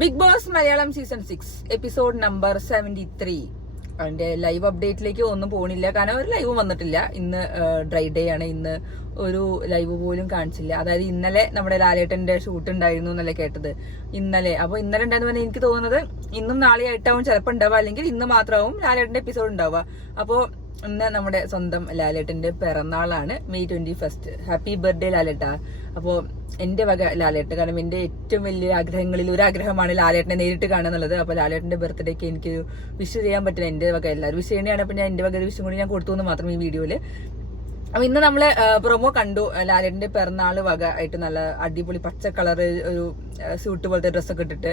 Big Boss Malayalam season 6 episode number 73. അതിന്റെ live അപ്ഡേറ്റിലേക്ക് ഒന്നും പോണില്ല, കാരണം ഒരു ലൈവ് വന്നിട്ടില്ല. ഇന്ന് ഡ്രൈ ഡേ ആണ്, ഇന്ന് ഒരു ലൈവ് പോലും കാണിച്ചില്ല. അതായത് ഇന്നലെ നമ്മുടെ ലാലേട്ടന്റെ ഷൂട്ട് ഉണ്ടായിരുന്നു എന്നല്ലേ കേട്ടത്. ഇന്നലെ ഉണ്ടായിരുന്നു പറഞ്ഞാൽ എനിക്ക് തോന്നുന്നത് ഇന്നും നാളെ ആയിട്ടാവും ചിലപ്പോൾ ഉണ്ടാവുക, അല്ലെങ്കിൽ ഇന്ന് മാത്രമാവും ലാലേട്ടന്റെ എപ്പിസോഡ് ഉണ്ടാവുക. അപ്പോ ഇന്ന് നമ്മുടെ സ്വന്തം ലാലേട്ടന്റെ പിറന്നാളാണ്, May 21. ഹാപ്പി ബർത്ത്ഡേ ലാലേട്ട. അപ്പോ എന്റെ വക ലാലേട്ട, കാരണം എന്റെ ഏറ്റവും വലിയ ആഗ്രഹങ്ങളിൽ ഒരു ആഗ്രഹമാണ് ലാലേട്ടനെ നേരിട്ട് കാണുക എന്നുള്ളത്. അപ്പൊ ലാലേട്ടന്റെ ബർത്ത്ഡേക്ക് എനിക്ക് വിഷ് ചെയ്യാൻ പറ്റില്ല. എന്റെ വക എല്ലാവരും വിഷ് ചെയ്യണയാണ്, അപ്പൊ ഞാൻ എന്റെ വക ഒരു വിഷും കൂടി ഞാൻ കൊടുത്തു എന്ന് മാത്രം ഈ വീഡിയോയില്. അപ്പൊ ഇന്ന് നമ്മള് പ്രൊമോ കണ്ടു. ലാലേട്ടന്റെ പിറന്നാള് വക ആയിട്ട് നല്ല അടിപൊളി പച്ച കളർ ഒരു സ്യൂട്ട് പോലത്തെ ഡ്രസ്സൊക്കെ ഇട്ടിട്ട്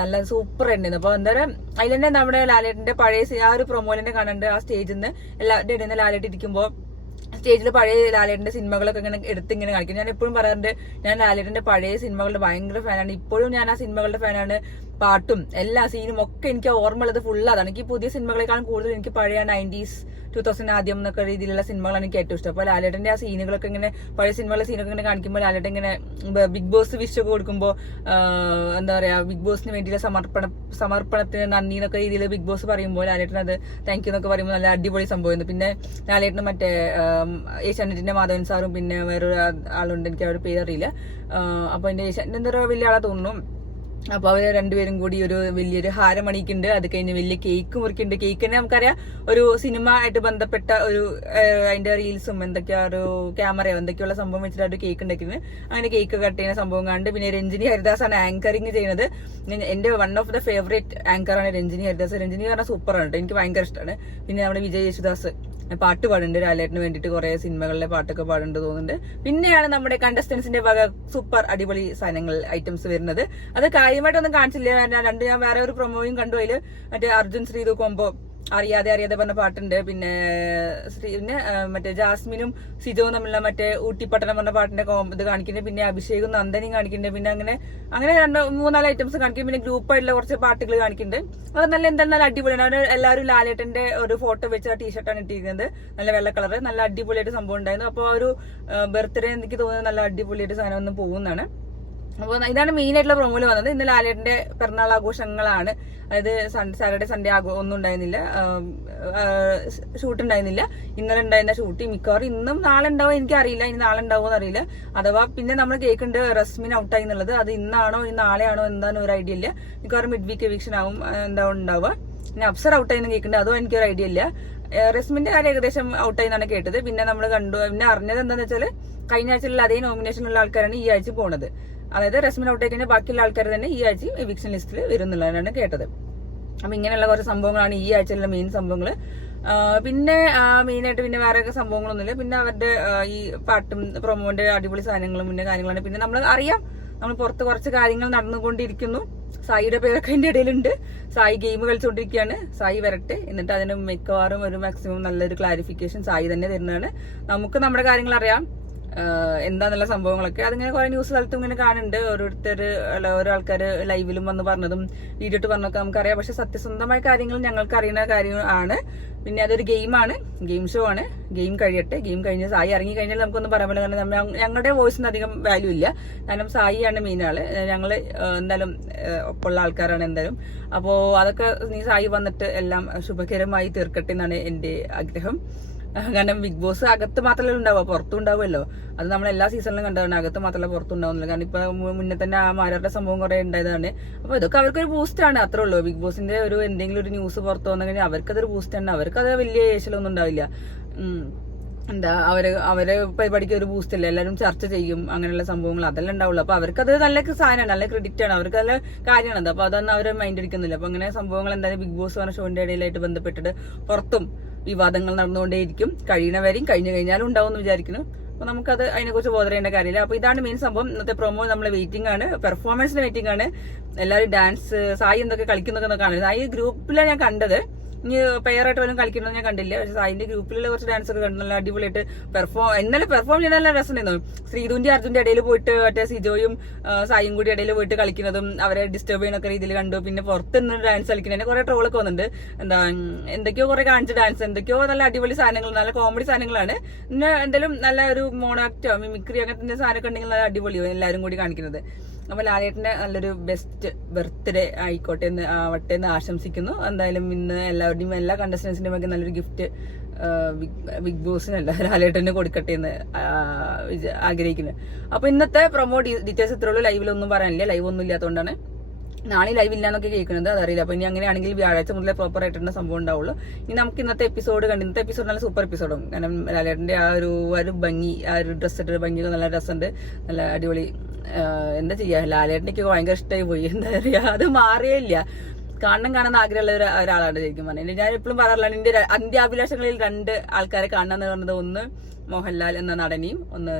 നല്ല സൂപ്പർ ഉണ്ടായിരുന്നു. അപ്പൊ എന്തായാലും അതിൽ തന്നെ നമ്മുടെ ലാലേട്ടന്റെ പഴയ ആ ഒരു പ്രൊമോലിന്റെ കാണുന്നുണ്ട്. ആ സ്റ്റേജിൽ നിന്ന് എല്ലാവരുടെ ഇടയിൽ നിന്ന് ലാലേട്ട് ഇരിക്കുമ്പോ സ്റ്റേജിൽ പഴയ ലാലേട്ടന്റെ സിനിമകളൊക്കെ ഇങ്ങനെ ഇങ്ങനെ കാണിക്കും. ഞാൻ എപ്പോഴും പറയാറുണ്ട്, ഞാൻ ലാലേട്ടന്റെ പഴയ സിനിമകളുടെ ഭയങ്കര ഫാനാണ്. ഇപ്പോഴും ഞാൻ ആ സിനിമകളുടെ ഫാനാണ്. പാട്ടും എല്ലാ സീനും ഒക്കെ എനിക്ക് ഓർമ്മയുള്ളത് ഫുള്ള് അതാണ്. എനിക്ക് പുതിയ സിനിമകളെക്കാളും കൂടുതൽ എനിക്ക് പഴയ 90s 2000 ആദ്യം എന്നൊക്കെ രീതിയിലുള്ള സിനിമകളാണ് എനിക്ക് ഏറ്റവും ഇഷ്ടം. അപ്പൊ ലാലേട്ടന്റെ ആ സീനുകളൊക്കെ ഇങ്ങനെ പഴയ സിനിമകളുടെ സീനൊക്കെ ഇങ്ങനെ കാണിക്കുമ്പോൾ ലാലേട്ടൻ ഇങ്ങനെ ബിഗ് ബോസ് വിഷൊക്കെ കൊടുക്കുമ്പോൾ എന്താ പറയാ, ബിഗ് ബോസിന് വേണ്ടിയുള്ള സമർപ്പണത്തിന് നന്ദി എന്നൊക്കെ രീതിയിൽ ബിഗ് ബോസ് പറയുമ്പോൾ ലാലേട്ടൻ അത് താങ്ക് യു എന്നൊക്കെ പറയുമ്പോൾ നല്ല അടിപൊളി സംഭവമായിരുന്നു. പിന്നെ ലാലേട്ടന് മറ്റേ ഏഷ്യാനെറ്റിന്റെ മാധവൻ സാറും പിന്നെ വേറൊരു ആളുണ്ട്, എനിക്ക് അവരുടെ പേരറിയില്ല. അപ്പൊ എന്റെ ഏഷ്യാനെറ്റ് എന്തൊരു വലിയ ആളാ തോന്നുന്നു. അപ്പൊ അവര് രണ്ടുപേരും കൂടി ഒരു വലിയൊരു ഹാരം അണിക്കുന്നുണ്ട്. അത് കഴിഞ്ഞ് വലിയ കേക്ക് മുറിക്കുന്നുണ്ട്. കേക്ക് തന്നെ നമുക്കറിയാം, ഒരു സിനിമ ആയിട്ട് ബന്ധപ്പെട്ട ഒരു അതിന്റെ റീൽസും എന്തൊക്കെയാ ഒരു ക്യാമറയോ എന്തൊക്കെയുള്ള സംഭവം വെച്ചിട്ട് ഒരു കേക്ക് ഉണ്ടാക്കുന്നത്. അങ്ങനെ കേക്ക് കട്ട് ചെയ്യുന്ന സംഭവം കണ്ട് പിന്നെ രഞ്ജിനി ഹരിദാസാണ് ആങ്കറിങ് ചെയ്യുന്നത്. എന്റെ വൺ ഓഫ് ദ ഫേവറേറ്റ് ആങ്കറാണ് രഞ്ജിനി ഹരിദാസ്. രഞ്ജിനി പറഞ്ഞാൽ സൂപ്പറാണ് കേട്ടോ, എനിക്ക് ഭയങ്കര ഇഷ്ടമാണ്. പിന്നെ നമ്മുടെ വിജയ് യേശുദാസ് പാട്ട് പാടുന്നുണ്ട്, ലാലേട്ടന് വേണ്ടിയിട്ട് കുറെ സിനിമകളിലെ പാട്ടൊക്കെ പാടുന്നുണ്ട് തോന്നുന്നുണ്ട്. പിന്നെയാണ് നമ്മുടെ കണ്ടസ്റ്റൻസിന്റെ വക സൂപ്പർ അടിപൊളി സാധനങ്ങൾ ഐറ്റംസ് വരുന്നത്. അത് കാര്യമായിട്ടൊന്നും കാണിച്ചില്ല. ഞാൻ വേറെ ഒരു പ്രൊമോയും കണ്ടു. അതില് മറ്റേ അർജുൻ ശ്രീതു കോമ്പോ അറിയാതെ പറഞ്ഞ പാട്ടുണ്ട്. പിന്നെ മറ്റേ ജാസ്മിനും സിജോവും തമ്മിലുള്ള മറ്റേ ഊട്ടിപ്പട്ടണം പറഞ്ഞ പാട്ടിന്റെ ഇത് കാണിക്കുന്നുണ്ട്. പിന്നെ അഭിഷേകും നന്ദനയും കാണിക്കുന്നുണ്ട്. പിന്നെ അങ്ങനെ 2-3-4 ഐറ്റംസ് കാണിക്കും. പിന്നെ ഗ്രൂപ്പായിട്ടുള്ള കുറച്ച് പാട്ടുകൾ കാണിക്കുന്നുണ്ട്. അത് നല്ല അടിപൊളിയാണ്. അവർ എല്ലാവരും ലാലേട്ടന്റെ ഒരു ഫോട്ടോ വെച്ച ടീഷർട്ടാണ് ഇട്ടിരിക്കുന്നത്, നല്ല വെള്ള കളർ. നല്ല അടിപൊളിയായിട്ട് സംഭവം ഉണ്ടായിരുന്നു. അപ്പോൾ ഒരു ബർത്ത്ഡേ എനിക്ക് തോന്നുന്നത് നല്ല അടിപൊളിയായിട്ട് സാധനം ഒന്ന് പോകുന്നതാണ്. അപ്പോൾ ഇതാണ് മെയിൻ ആയിട്ടുള്ള പ്രൊമോയിൽ വന്നത്. ഇന്ന് ലാലേട്ടന്റെ പിറന്നാൾ ആഘോഷങ്ങളാണ്. അതായത് സാറ്റർഡേ സൺഡേ ഒന്നും ഉണ്ടായിരുന്നില്ല, ഷൂട്ട് ഉണ്ടായിരുന്നില്ല. ഇന്നലെ ഉണ്ടായിരുന്ന ഷൂട്ട് മിക്കവാറും ഇന്നും നാളെ ഉണ്ടാവും, എനിക്കറിയില്ല. ഇനി നാളെ ഉണ്ടാവുമോ എന്നറിയില്ല. അഥവാ പിന്നെ നമ്മൾ കേൾക്കുന്നുണ്ട് റസ്മിൻ ഔട്ടായി എന്നുള്ളത്. അത് ഇന്നാണോ ഇനി നാളെയാണോ എന്താണെന്ന് ഒരു ഐഡിയ ഇല്ല. മിക്കവാറും മിഡ് വീക്ക് എവിക്ഷൻ ആവും ഉണ്ടാവുക. പിന്നെ അപ്സർ ഔട്ടായി എന്ന് കേൾക്കുന്നുണ്ട്, അതും എനിക്കൊരു ഐഡിയ ഇല്ല. റസ്മിന്റെ കാര്യം ഏകദേശം ഔട്ടായി എന്നാണ് കേട്ടത്. പിന്നെ നമ്മൾ കണ്ടു, പിന്നെ അറിഞ്ഞത് എന്താണെന്ന് വെച്ചാൽ കഴിഞ്ഞ ആഴ്ചയിലുള്ള അതേ നോമിനേഷനുള്ള ആൾക്കാരാണ് ഈ ആഴ്ച പോണത്. അതായത് റസ്മിൻ ഔട്ടായി കഴിഞ്ഞാൽ ബാക്കിയുള്ള ആൾക്കാർ തന്നെ ഈ ആഴ്ച എവിക്ഷൻ ലിസ്റ്റിൽ വരുന്നുള്ളതാണ് കേട്ടത്. അപ്പൊ ഇങ്ങനെയുള്ള കുറച്ച് സംഭവങ്ങളാണ് ഈ ആഴ്ചയിലുള്ള മെയിൻ സംഭവങ്ങൾ. പിന്നെ മെയിനായിട്ട് പിന്നെ വേറെ സംഭവങ്ങളൊന്നുമില്ല. പിന്നെ അവരുടെ ഈ പാട്ടും പ്രൊമോന്റെ അടിപൊളി സാധനങ്ങളും പിന്നെ കാര്യങ്ങളാണ്. പിന്നെ നമ്മൾ അറിയാം, നമ്മൾ പുറത്ത് കുറച്ച് കാര്യങ്ങൾ നടന്നുകൊണ്ടിരിക്കുന്നു. സായിയുടെ പേരൊക്കെ അതിന്റെ ഇടയിലുണ്ട്. സായി ഗെയിം കളിച്ചുകൊണ്ടിരിക്കുകയാണ്. സായി വരട്ടെ, എന്നിട്ട് അതിന് മിക്കവാറും ഒരു മാക്സിമം നല്ലൊരു ക്ലാരിഫിക്കേഷൻ സായി തന്നെ തരുന്നതാണ്. നമുക്ക് നമ്മുടെ കാര്യങ്ങൾ അറിയാം എന്താന്നുള്ള സംഭവങ്ങളൊക്കെ. അതിങ്ങനെ കുറെ ന്യൂസ് സ്ഥലത്തും ഇങ്ങനെ കാണുന്നുണ്ട്. ഓരോ ആൾക്കാർ ലൈവിലും വന്ന് പറഞ്ഞതും വീഡിയോ ഇട്ട് പറഞ്ഞൊക്കെ നമുക്കറിയാം. പക്ഷെ സത്യസന്ധമായ കാര്യങ്ങൾ ഞങ്ങൾക്ക് അറിയുന്ന കാര്യമാണ്. പിന്നെ അതൊരു ഗെയിമാണ്, ഗെയിം ഷോ ആണ്. ഗെയിം കഴിയട്ടെ. ഗെയിം കഴിഞ്ഞ് സായി ഇറങ്ങി കഴിഞ്ഞാൽ നമുക്കൊന്നും പറയാൻ പറ്റില്ല. കാരണം ഞങ്ങളുടെ വോയിസിന് അധികം വാല്യൂ ഇല്ല. കാരണം സായിയാണ് മെയിൻ ആള്. ഞങ്ങൾ എന്തായാലും ഒപ്പമുള്ള ആൾക്കാരാണ് എന്തായാലും. അപ്പോ അതൊക്കെ നീ സായി വന്നിട്ട് എല്ലാം ശുഭകരമായി തീർക്കട്ടെ എന്നാണ് എന്റെ ആഗ്രഹം. കാരണം ബിഗ് ബോസ് അകത്ത് മാത്രമല്ല ഉണ്ടാവുക, പുറത്തും ഉണ്ടാവുമല്ലോ. അത് നമ്മൾ എല്ലാ സീസണിലും കണ്ടതാണ്. അകത്ത് മാത്രമല്ല പുറത്തും ഉണ്ടാവുന്നില്ല. കാരണം ഇപ്പൊ മുന്നേ തന്നെ ആ മാരുടെ സംഭവം കുറെ ഉണ്ടായതാണ്. അപ്പൊ ഇതൊക്കെ അവർക്കൊരു ബൂസ്റ്റാണ്, അത്രേ ഉള്ളൂ. ബിഗ് ബോസിന്റെ ഒരു എന്തെങ്കിലും ഒരു ന്യൂസ് പുറത്തു വന്നു കഴിഞ്ഞാൽ അവർക്കതൊരു ബൂസ്റ്റാണ്. അവർക്കത് വലിയ ഏശലൊന്നും ഉണ്ടാവില്ല. അവരെ പരിപാടിക്ക് ഒരു ബൂസ്റ്റ് അല്ലേ, എല്ലാവരും ചർച്ച ചെയ്യും, അങ്ങനെയുള്ള സംഭവങ്ങൾ അതെല്ലാം ഉണ്ടാവുള്ളൂ. അപ്പൊ അവർക്കത് നല്ല സാധനമാണ്, നല്ല ക്രെഡിറ്റ് ആണ്, അവർക്ക് നല്ല കാര്യമാണ്. അപ്പൊ അതൊന്നും അവർ മൈൻഡ് എടുക്കുന്നില്ല. അപ്പൊ അങ്ങനെ സംഭവങ്ങൾ എന്തായാലും ബിഗ് ബോസ് പറഞ്ഞ ഷോന്റെ ഇടയിലായിട്ട് ബന്ധപ്പെട്ടിട്ട് പുറത്തും വിവാദങ്ങൾ നടന്നുകൊണ്ടേയിരിക്കും. കഴിയണവരെയും കഴിഞ്ഞു കഴിഞ്ഞാലും ഉണ്ടാവും എന്ന് വിചാരിക്കുന്നു. അപ്പൊ നമുക്കത് അതിനെക്കുറിച്ച് ബോധറേണ്ട കാര്യമില്ല. അപ്പൊ ഇതാണ് മെയിൻ സംഭവം. ഇന്നത്തെ പ്രൊമോ നമ്മൾ വെയിറ്റിംഗ് ആണ്, പെർഫോമൻസിന് വെയിറ്റിംഗ് ആണ്. എല്ലാവരും ഡാൻസ് സായി എന്തൊക്കെ കളിക്കുന്നൊക്കെ കാണുന്നത്. സായി ഗ്രൂപ്പിലാണ് ഞാൻ കണ്ടത്. ഇനി പെയറായിട്ട് വല്ലതും കളിക്കണമെന്ന് ഞാൻ കണ്ടില്ല. പക്ഷെ സായിന്റെ ഗ്രൂപ്പിലുള്ള കുറച്ച് ഡാൻസ് ഒക്കെ കണ്ടു. നല്ല അടിപൊളിയായിട്ട് ഇന്നലെ പെർഫോം ചെയ്യാൻ നല്ല രസമുണ്ടായിരുന്നു. ശ്രീധുവിന്റെ അർജുന്റെ ഇടയിൽ പോയിട്ട് മറ്റേ സിജോയും സായും കൂടി ഇടയിൽ പോയിട്ട് കളിക്കുന്നതും അവരെ ഡിസ്റ്റർബ് ചെയ്യുന്നൊക്കെ രീതിയിൽ കണ്ടു. പിന്നെ പുറത്ത് നിന്ന് ഡാൻസ് കളിക്കുന്നതിന് കുറെ ട്രോളൊക്കെ വന്നിട്ടുണ്ട്. എന്തൊക്കെയോ കുറെ കാണിച്ച ഡാൻസ്, എന്തൊക്കെയോ നല്ല അടിപൊളി സാധനങ്ങൾ, നല്ല കോമഡി സാധനങ്ങളാണ്. പിന്നെ എന്തായാലും നല്ല ഒരു മോണാക്റ്റോ മിമിക്രി അങ്ങനത്തെ സാധനമൊക്കെ ഉണ്ടെങ്കിൽ നല്ല അടിപൊളിയോ എല്ലാവരും കൂടി കാണിക്കുന്നത്. അപ്പൊ ലാലേട്ടന്റെ നല്ലൊരു ബെസ്റ്റ് ബർത്ത്ഡേ ആയിക്കോട്ടെ ആവട്ടെ എന്ന് ആശംസിക്കുന്നു. എന്തായാലും ഇന്ന് എല്ലാവരുടെയും എല്ലാ കണ്ടസ്റ്റൻസിന്റെയും ഒക്കെ നല്ലൊരു ഗിഫ്റ്റ് ബിഗ് ബോസിനല്ല ലാലേട്ടന് കൊടുക്കട്ടെ എന്ന് ആഗ്രഹിക്കുന്നത്. അപ്പൊ ഇന്നത്തെ പ്രൊമോ ഡീറ്റെയിൽസ് ഇത്രേ ഉള്ളൂ. ലൈവിലൊന്നും പറയാനില്ല, ലൈവ് ഒന്നും ഇല്ലാത്തതുകൊണ്ടാണ്. നാളെ ലൈവ് ഇല്ലാന്നൊക്കെ കേൾക്കുന്നത്, അതറിയില്ല. അപ്പൊ ഇനി അങ്ങനെയാണെങ്കിൽ വ്യാഴാഴ്ച മുതലേ പ്രോപ്പർ ആയിട്ടുള്ള സംഭവം ഉണ്ടാവുള്ളൂ. ഇനി നമുക്ക് ഇന്നത്തെ എപ്പിസോഡ് ഇന്നത്തെ എപ്പിസോഡ് നല്ല സൂപ്പർ എപ്പിസോഡും. കാരണം ലാലേട്ടന്റെ ആ ഒരു ഭംഗി, ആ ഒരു ഡ്രസ് ഇട്ടൊരു ഭംഗിയൊക്കെ നല്ല രസമുണ്ട്, നല്ല അടിപൊളി. എന്താ ചെയ്യാ, ലാലേട്ടനൊക്കെ ഭയങ്കര ഇഷ്ടമായി പോയി. എന്താ പറയാ, അത് മാറിയില്ല. കാണാൻ ആഗ്രഹമുള്ള ഒരാളാണ് ശരിക്കും പറഞ്ഞത്. ഞാൻ എപ്പോഴും പറയാറുള്ള എന്റെ അന്ത്യാഭിലാഷങ്ങളിൽ 2 ആൾക്കാരെ കാണാന്ന് പറഞ്ഞത്, ഒന്ന് മോഹൻലാൽ എന്ന നടനെയും ഒന്ന്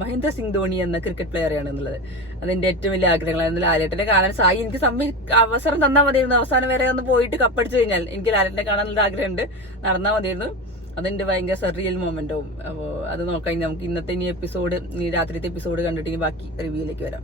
മഹേന്ദ്ര സിംഗ് ധോണി എന്ന ക്രിക്കറ്റ് പ്ലെയറെയാണ് എന്നുള്ളത്. അതെന്റെ ഏറ്റവും വലിയ ആഗ്രഹങ്ങളായിരുന്നു. ലാലേട്ടനെ കാണാൻ സായി എനിക്ക് അവസരം തന്നാൽ മതിയായിരുന്നു. അവസാനം വരെ ഒന്ന് പോയിട്ട് കപ്പടിച്ചു കഴിഞ്ഞാൽ എനിക്ക് ലാലേട്ടനെ കാണാനുള്ള ആഗ്രഹമുണ്ട്, നടന്നാൽ മതിയായിരുന്നു. അതെന്റെ ഭയങ്കര സർറിയൽ മൊമെന്റാവും. അപ്പോൾ അത് നോക്കാം. നമുക്ക് ഇന്നത്തെ ഇനി രാത്രിത്തെ എപ്പിസോഡ് കണ്ടിട്ട് ഇനി ബാക്കി റിവ്യൂയിലേക്ക് വരാം.